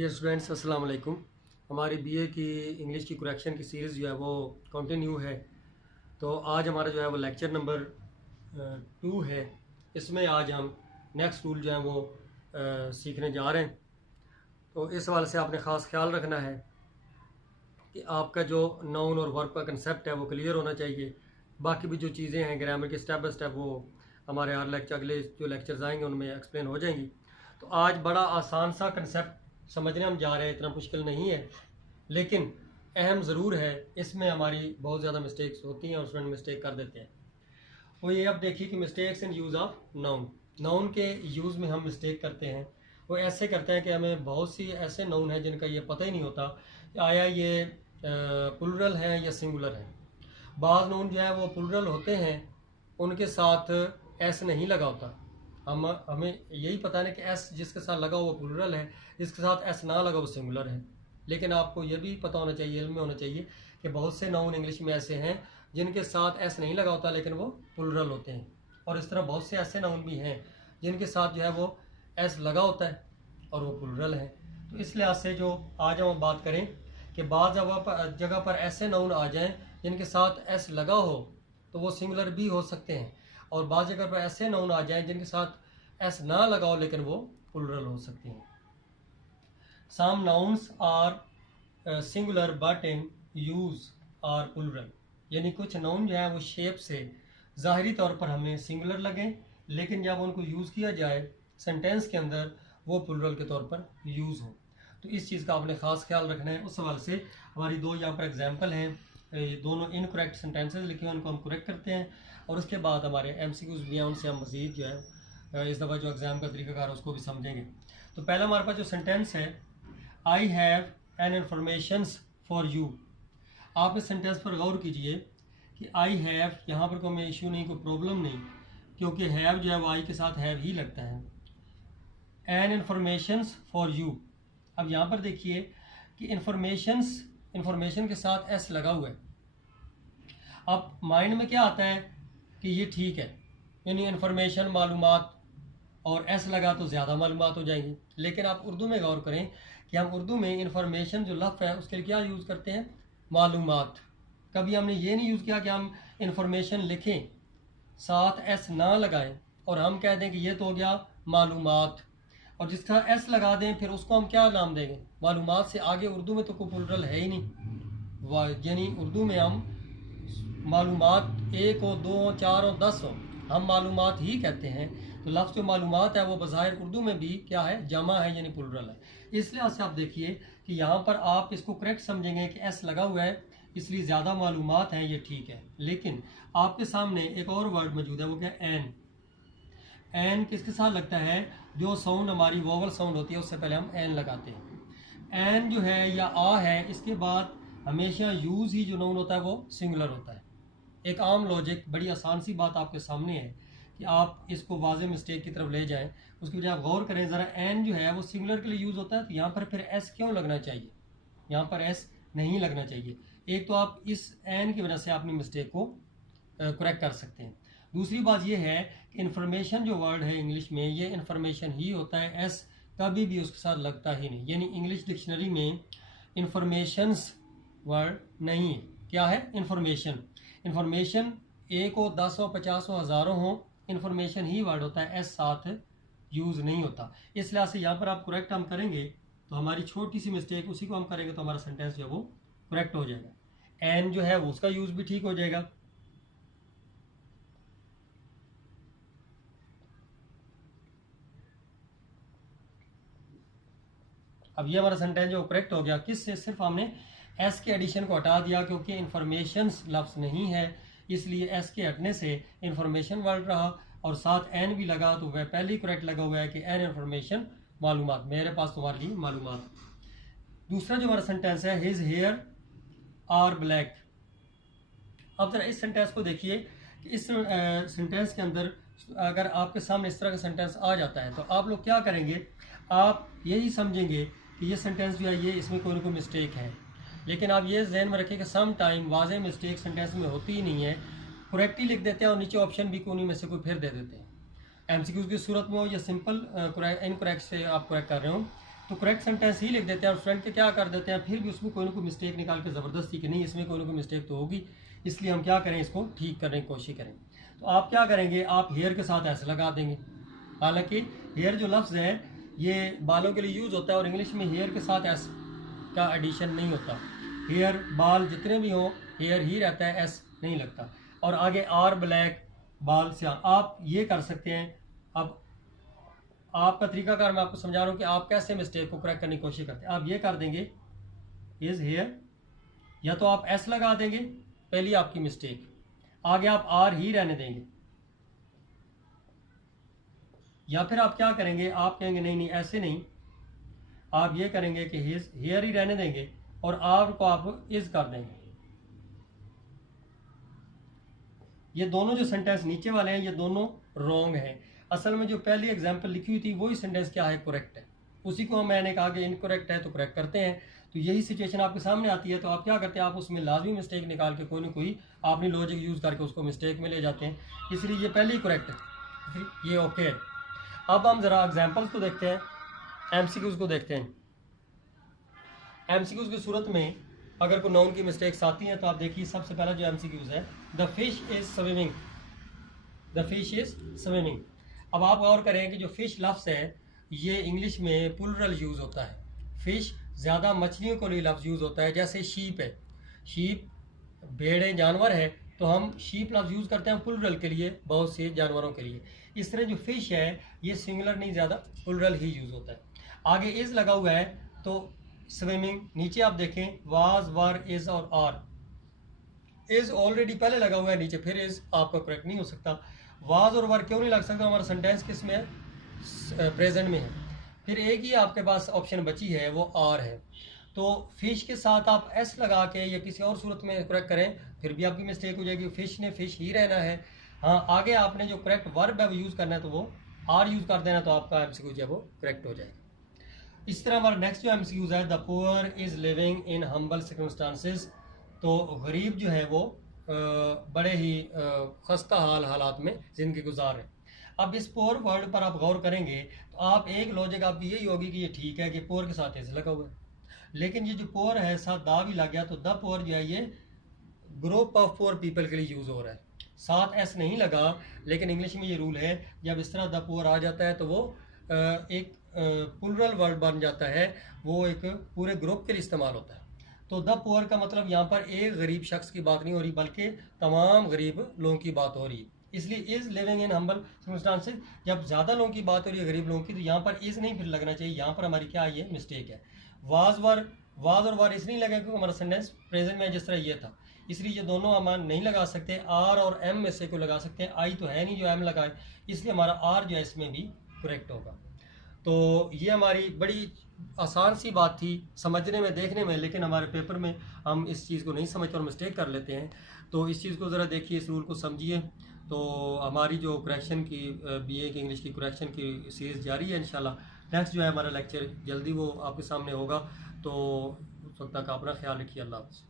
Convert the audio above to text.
Dear students, अस्सलाम वालेकुम। हमारी बीए की इंग्लिश की करेक्शन की सीरीज़ जो है वो कंटिन्यू है। तो आज हमारा जो है वो लेक्चर नंबर 2 है। इसमें आज हम नेक्स्ट रूल जो है वो सीखने जा रहे हैं। तो इस हवाले से आपने ख़ास ख्याल रखना है कि आपका जो नाउन और वर्ब का कंसेप्ट है वो क्लियर होना चाहिए। बाकी भी जो चीज़ें हैं ग्रामर के स्टेप बाय स्टेप वो हमारे हर लेक्चर अगले जो लेक्चर्स आएंगे उनमें एक्सप्लेन हो जाएंगी। तो आज बड़ा आसान सा कंसेप्ट समझने हम जा रहे हैं, इतना मुश्किल नहीं है, लेकिन अहम ज़रूर है। इसमें हमारी बहुत ज़्यादा मिस्टेक्स होती हैं और स्टूडेंट मिस्टेक कर देते हैं। वो ये अब देखिए कि mistakes in use of noun. Noun के यूज़ में हम मिस्टेक करते हैं। वो ऐसे करते हैं कि हमें बहुत सी ऐसे नाउन हैं जिनका ये पता ही नहीं होता कि आया ये प्लुरल है या सिंगुलर है। बाज़ नाउन जो है वो प्लुरल होते हैं, उनके साथ एस नहीं लगा होता। हमें यही पता है कि एस जिसके साथ लगा वो प्लुरल है, जिसके साथ एस ना लगा वो सिंगुलर है। लेकिन आपको ये भी पता होना चाहिए, इल्म में होना चाहिए कि बहुत से नाउन इंग्लिश में ऐसे हैं जिनके साथ एस नहीं लगा होता लेकिन वो प्लुरल होते हैं, और इस तरह बहुत से ऐसे नाउन भी हैं जिनके साथ जो है वो एस लगा होता है और वो प्लुरल है। तो इस लिहाज से जो आज हम बात करें कि बाज़ जगह पर ऐसे नाउन आ जाएं जिनके साथ एस लगा हो तो वो सिंगुलर भी हो सकते हैं, और बाज़ जगह पर ऐसे नाउन आ जाएं जिनके साथ एस ना लगा हो लेकिन वो प्लुरल हो सकते हैं। Some nouns are singular but in use are plural, यानी कुछ नाउन जो है वो शेप से ज़ाहिरी तौर पर हमें सिंगुलर लगें, लेकिन जब उनको यूज़ किया जाए सेंटेंस के अंदर वो प्लुरल के तौर पर यूज़ हो। तो इस चीज़ का आपने ख़ास ख्याल रखना है। उस हवाले से हमारी दो यहाँ पर एग्जाम्पल हैं, दोनों इनकरेक्ट सेंटेंसेस लिखे हैं, उनको हम करेक्ट करते हैं और उसके बाद हमारे MCQs भी हैं, उनसे हम मज़ीद जो है इस दफ़ा जो एग्ज़ाम का तरीक़ाकार है उसको भी समझेंगे। तो पहला हमारे पास जो सेंटेंस है, I have an informations for you. आप इस सेंटेंस पर गौर कीजिए कि आई हैव, यहाँ पर कोई इशू नहीं, कोई प्रॉब्लम नहीं, क्योंकि हैव जो है वो आई के साथ हैव ही लगता है। एन इन्फॉर्मेशंस फॉर यू, अब यहाँ पर देखिए कि इन्फॉर्मेशन के साथ एस लगा हुआ है। अब माइंड में क्या आता है कि ये ठीक है, यानी इन्फॉर्मेशन मालूमात, और एस लगा तो ज़्यादा मालूमात हो जाएंगी। लेकिन आप उर्दू में गौर करें कि हम उर्दू में इन्फॉर्मेशन जो लफ्ज़ है उसके लिए क्या यूज़ करते हैं, मालूमात। कभी हमने ये नहीं यूज़ किया कि हम इन्फॉर्मेशन लिखें साथ एस ना लगाएं और हम कह दें कि ये तो हो गया मालूमात, और जिसका एस लगा दें फिर उसको हम क्या नाम देंगे, मालूमात से आगे उर्दू में तो कोई प्लुरल है ही नहीं। यानी उर्दू में हम मालूमात 1 हो, 2 हो, 4 हो, 10 हो, हम मालूमात ही कहते हैं। तो लफ्ज़ जो मालूमात है वो बज़ाहिर उर्दू में भी क्या है, जमा है, यानी प्लुरल है। इस लिहाज से आप देखिए कि यहाँ पर आप इसको करेक्ट समझेंगे कि एस लगा हुआ है इसलिए ज़्यादा मालूमात हैं, ये ठीक है। लेकिन आपके सामने एक और वर्ड मौजूद है, वो क्या, एन। एन किसके साथ लगता है, जो साउंड हमारी वोवल साउंड होती है उससे पहले हम एन लगाते हैं। एन जो है या आ है, इसके बाद हमेशा यूज़ ही जो नाउन होता है वो सिंगुलर होता है। एक आम लॉजिक, बड़ी आसान सी बात आपके सामने है कि आप इसको वाज़े मिस्टेक की तरफ ले जाएं, उसके बजाय आप गौर करें ज़रा। एन जो है वो सिंगुलर के लिए यूज़ होता है, तो यहाँ पर फिर एस क्यों लगना चाहिए, यहाँ पर एस नहीं लगना चाहिए। एक तो आप इस एन की वजह से अपनी मिस्टेक को करेक्ट कर सकते हैं। दूसरी बात यह है कि इन्फॉर्मेशन जो वर्ड है इंग्लिश में, ये इन्फॉर्मेशन ही होता है, एस कभी भी उसके साथ लगता ही नहीं। यानी इंग्लिश डिक्शनरी में इन्फॉर्मेशंस वर्ड नहीं है। क्या है, इन्फॉर्मेशन। इन्फॉर्मेशन 1 हो, 10 हो, 50 हो, हज़ारों हो, इन्फॉर्मेशन ही वर्ड होता है, एस साथ यूज़ नहीं होता। इस लिहाज से यहाँ पर आप करेक्ट हम करेंगे तो हमारी छोटी सी मिस्टेक उसी को हम करेंगे तो हमारा सेंटेंस जो है वो करेक्ट हो जाएगा। एन जो है वो उसका यूज़ भी ठीक हो जाएगा। अब ये हमारा सेंटेंस जो करेक्ट हो गया, किससे, सिर्फ हमने एस के एडिशन को हटा दिया, क्योंकि इन्फॉर्मेशंस लफ्ज़ नहीं है इसलिए एस के हटने से इन्फॉर्मेशन वर्ड रहा और साथ एन भी लगा, तो वह पहले ही करेक्ट लगा हुआ है कि एन इन्फॉर्मेशन मालूमात, मेरे पास तुम्हारे लिए मालूमात। दूसरा जो हमारा सेंटेंस है, हिज हेयर आर ब्लैक। अब जरा इस सेंटेंस को देखिए कि इस सेंटेंस के अंदर अगर आपके सामने इस तरह का सेंटेंस आ जाता है तो आप लोग क्या करेंगे, आप यही समझेंगे कि ये सेंटेंस जो है ये इसमें कोई ना कोई मिस्टेक है। लेकिन आप ये जहन में रखें कि सम टाइम वाज़े मिस्टेक सेंटेंस में होती ही नहीं है, करेक्ट ही लिख देते हैं और नीचे ऑप्शन भी कोई में से कोई फिर दे देते हैं। MCQs की सूरत में हो या सिंपल इनकरेक्ट से आप करेक्ट कर रहे हो, तो करेक्ट सेंटेंस ही लिख देते हैं और स्टूडेंट के क्या कर देते हैं, फिर भी उसमें कोई ना कोई मिस्टेक निकाल के ज़बरदस्ती कि नहीं इसमें कोई ना कोई मिस्टेक तो होगी, इसलिए हम क्या करें, इसको ठीक करने की कोशिश करें। तो आप क्या करेंगे, आप हेयर के साथ ऐसे लगा देंगे। हालांकि हेयर जो लफ्ज़ है ये बालों के लिए यूज़ होता है और इंग्लिश में हेयर के साथ एस का एडिशन नहीं होता। हेयर बाल जितने भी हों हेयर ही रहता है, एस नहीं लगता। और आगे आर ब्लैक बाल से आप ये कर सकते हैं। अब आपका तरीकाकार मैं आपको समझा रहा हूँ कि आप कैसे मिस्टेक को करेक्ट करने की कोशिश करते हैं। आप ये कर देंगे इज हेयर, या तो आप एस लगा देंगे, पहली आपकी मिस्टेक, आगे आप आर ही रहने देंगे, या फिर आप क्या करेंगे, आप कहेंगे नहीं नहीं ऐसे नहीं, आप ये करेंगे कि हिज हेयर ही रहने देंगे और आर को आप इज कर देंगे। ये दोनों जो सेंटेंस नीचे वाले हैं ये दोनों रॉन्ग हैं। असल में जो पहली एग्जांपल लिखी हुई थी वही सेंटेंस क्या है, करेक्ट है, उसी को मैंने कहा कि इनकरेक्ट है तो करेक्ट करते हैं। तो यही सिचुएशन आपके सामने आती है, तो आप क्या करते हैं, आप उसमें लाजमी मिस्टेक निकाल के कोई ना कोई अपनी लॉजिक यूज़ करके उसको मिस्टेक में ले जाते हैं, इसलिए ये पहले ही करेक्ट है, ये ओके है। अब हम ज़रा एग्जाम्पल्स को देखते हैं, एमसीक्यूज़ को देखते हैं। एमसीक्यूज़ की सूरत में अगर कोई नाउन की मिस्टेक्स आती हैं तो आप देखिए सबसे पहला जो एमसीक्यूज़ है, the fish is swimming, the fish is swimming. अब आप गौर करें कि जो फिश लफ्ज़ है ये इंग्लिश में प्लूरल यूज़ होता है, फिश ज़्यादा मछलियों को लिए लफ्ज़ यूज़ होता है। जैसे शीप है, शीप भेड़ें जानवर है तो हम शीप लफ्ज़ यूज़ करते हैं प्लूरल के लिए, बहुत से जानवरों के लिए। इस तरह जो फिश है ये सिंगुलर नहीं, ज़्यादा प्लूरल ही यूज़ होता है। आगे इज़ लगा हुआ है तो स्विमिंग, नीचे आप देखें वाज वर इज़ और आर, इज़ ऑलरेडी पहले लगा हुआ है नीचे, फिर इज़ आपका करेक्ट नहीं हो सकता। वाज और वर क्यों नहीं लग सकता, हमारा सेंटेंस किस में है, प्रेजेंट में है। फिर एक ही आपके पास ऑप्शन बची है वो आर है, तो फिश के साथ आप एस लगा के या किसी और सूरत में करेक्ट करें फिर भी आपकी मिस्टेक हो जाएगी, फिश ने फिश ही रहना है। हाँ, आगे आपने जो करेक्ट वर्ब है यूज़ करना है तो वो आर यूज़ कर देना, तो आपका एमसीक्यू जो है वो करेक्ट हो जाएगा। इस तरह हमारा नेक्स्ट जो एमसीक्यूज है, the poor is living in humble circumstances, तो गरीब जो है वो बड़े ही खस्ता हालात में ज़िंदगी गुजार रहे। अब इस पोर वर्ड पर आप गौर करेंगे तो आप एक लॉजिक आपकी यही होगी कि ये ठीक है कि पोर के साथ ऐसे लगा हुआ है, लेकिन ये जो पोर है साथ दा भी लग गया, तो द पोर जो है ये ग्रुप ऑफ पोर पीपल के लिए यूज़ हो रहा है, साथ एस नहीं लगा। लेकिन इंग्लिश में ये रूल है जब इस तरह द पोर आ जाता है तो वो एक प्लूरल वर्ड बन जाता है, वो एक पूरे ग्रुप के लिए इस्तेमाल होता है। तो द पुअर का मतलब यहाँ पर एक गरीब शख्स की बात नहीं हो रही बल्कि तमाम गरीब लोगों की बात हो रही है, इसलिए is living in humble circumstances, जब ज़्यादा लोगों की बात हो रही है गरीब लोगों की, तो यहाँ पर इज़ नहीं फिर लगना चाहिए, यहाँ पर हमारी क्या ये मिस्टेक है। वाज और वर इस नहीं लगा क्योंकि हमारा सेंटेंस प्रेजेंट में जिस तरह ये था, इसलिए ये दोनों हम नहीं लगा सकते। आर और एम में से को लगा सकते हैं, आई तो है नहीं जो एम लगाए, इसलिए हमारा आर जो है इसमें भी करेक्ट होगा। तो ये हमारी बड़ी आसान सी बात थी समझने में, देखने में, लेकिन हमारे पेपर में हम इस चीज़ को नहीं समझते और मिस्टेक कर लेते हैं। तो इस चीज़ को ज़रा देखिए, इस रूल को समझिए। तो हमारी जो करेक्शन की बीए की इंग्लिश की करेक्शन की सीरीज़ जारी है इंशाल्लाह। नेक्स्ट जो है हमारा लेक्चर जल्दी वो आपके सामने होगा, तो उस वक्त तक अपना ख्याल रखिए। अल्लाह हाफ़िज़।